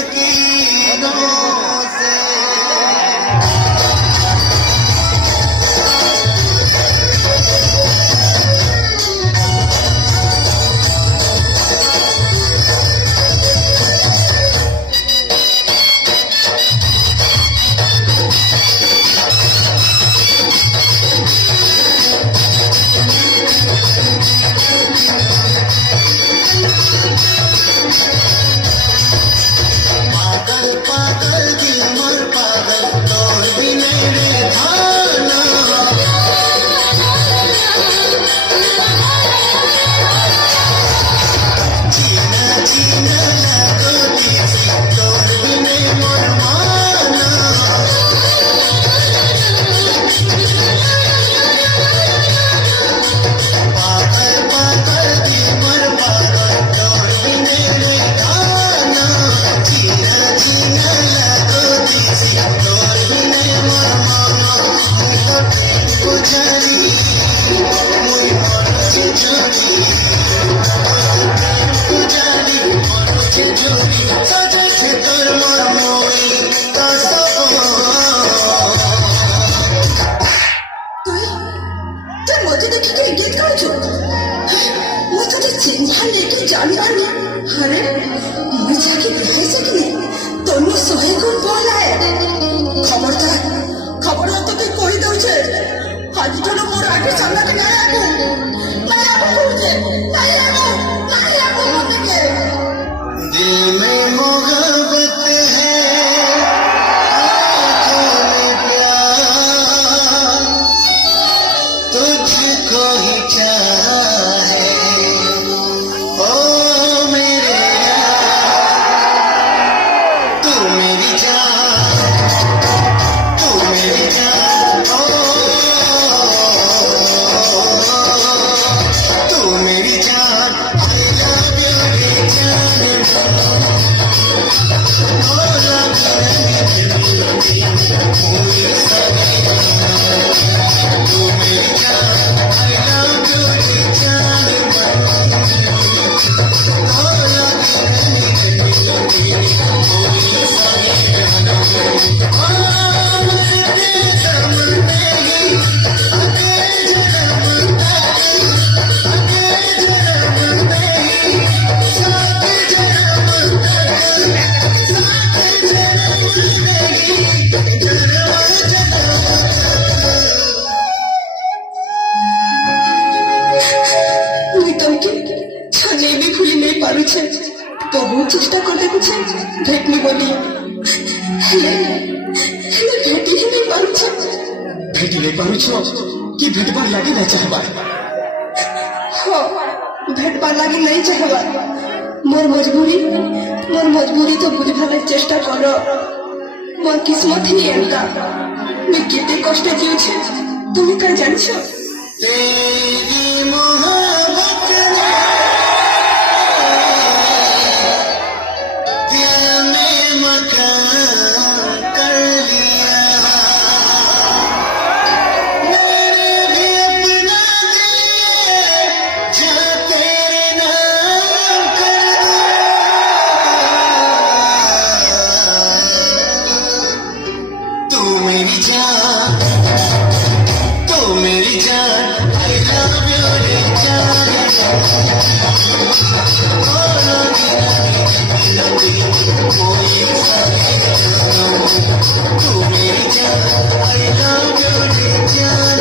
शकीनों से। बहुत चेष्टा कर देखुछे भेटनी बोली हेले भेटी ही नहीं पारुछ। भेटी नहीं पारुछ कि भेटबार लागी नहीं चाहबार? हाँ भेटबार लागी नहीं चाहबार। मोर मजबूरी तो बुझबार चेष्टा कर। मोर किस्मत ही एंता मैं केते कष्ट जीव छे तुम का जानछो? तेरी मोहब्बत ने दिल में मकान कर लिया। मैंने भी अपना दिल जहाँ तेरे नाम कर दिया। तू मेरी जान, तू मेरी जान, I love you रे जान। कोई तू मेरी जान, I love you रे जान।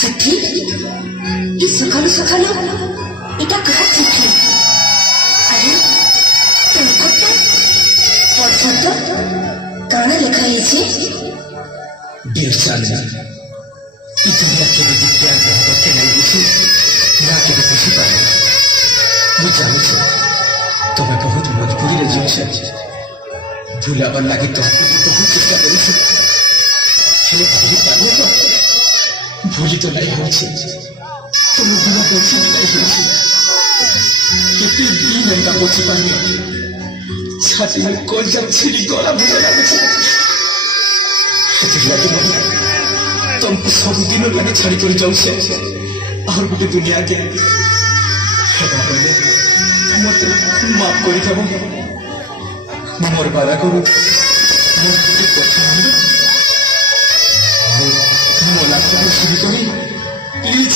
চিঠি এই সকালু সকালু এটা কার চিঠি? আরে টঙ্কটা পর্যন্ত কানে লেখা হয়েছে ढेर साले ई दुनिया के भी प्यार मोहब्बत के नहीं दिखी ना के भी खुशी पाए मुझे जानो छो तो मैं बहुत मजबूरी रे जीव छे भूलाবার লাগে তো बहुत চেষ্টা করেছি हेले भूली पाबो तो भूली तो नहीं होছে तुम भूला বলছি नहीं होছে कितनी दिन लंगा বলছি পানি ছাতি में कोई जब छिड़ी गला बुझे लागছে लगे तुमको सब दिनों लगे छाड़ी कर जाऊँ से और गोटे दुनिया के मत माफ कर देव मोर बाधा करू मोर गोटे कथा मोला को शुरू करी प्लीज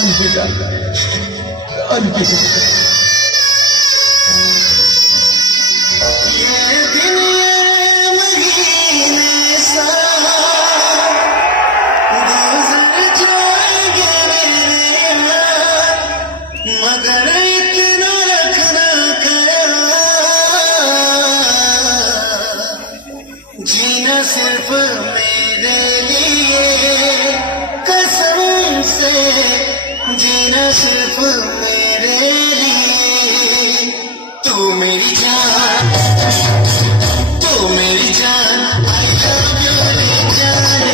अलविदा अलविदा मगर इतना रखना करा जीना सिर्फ मेरे लिए कसम से जीना सिर्फ मेरे लिए तू मेरी जान I love you जान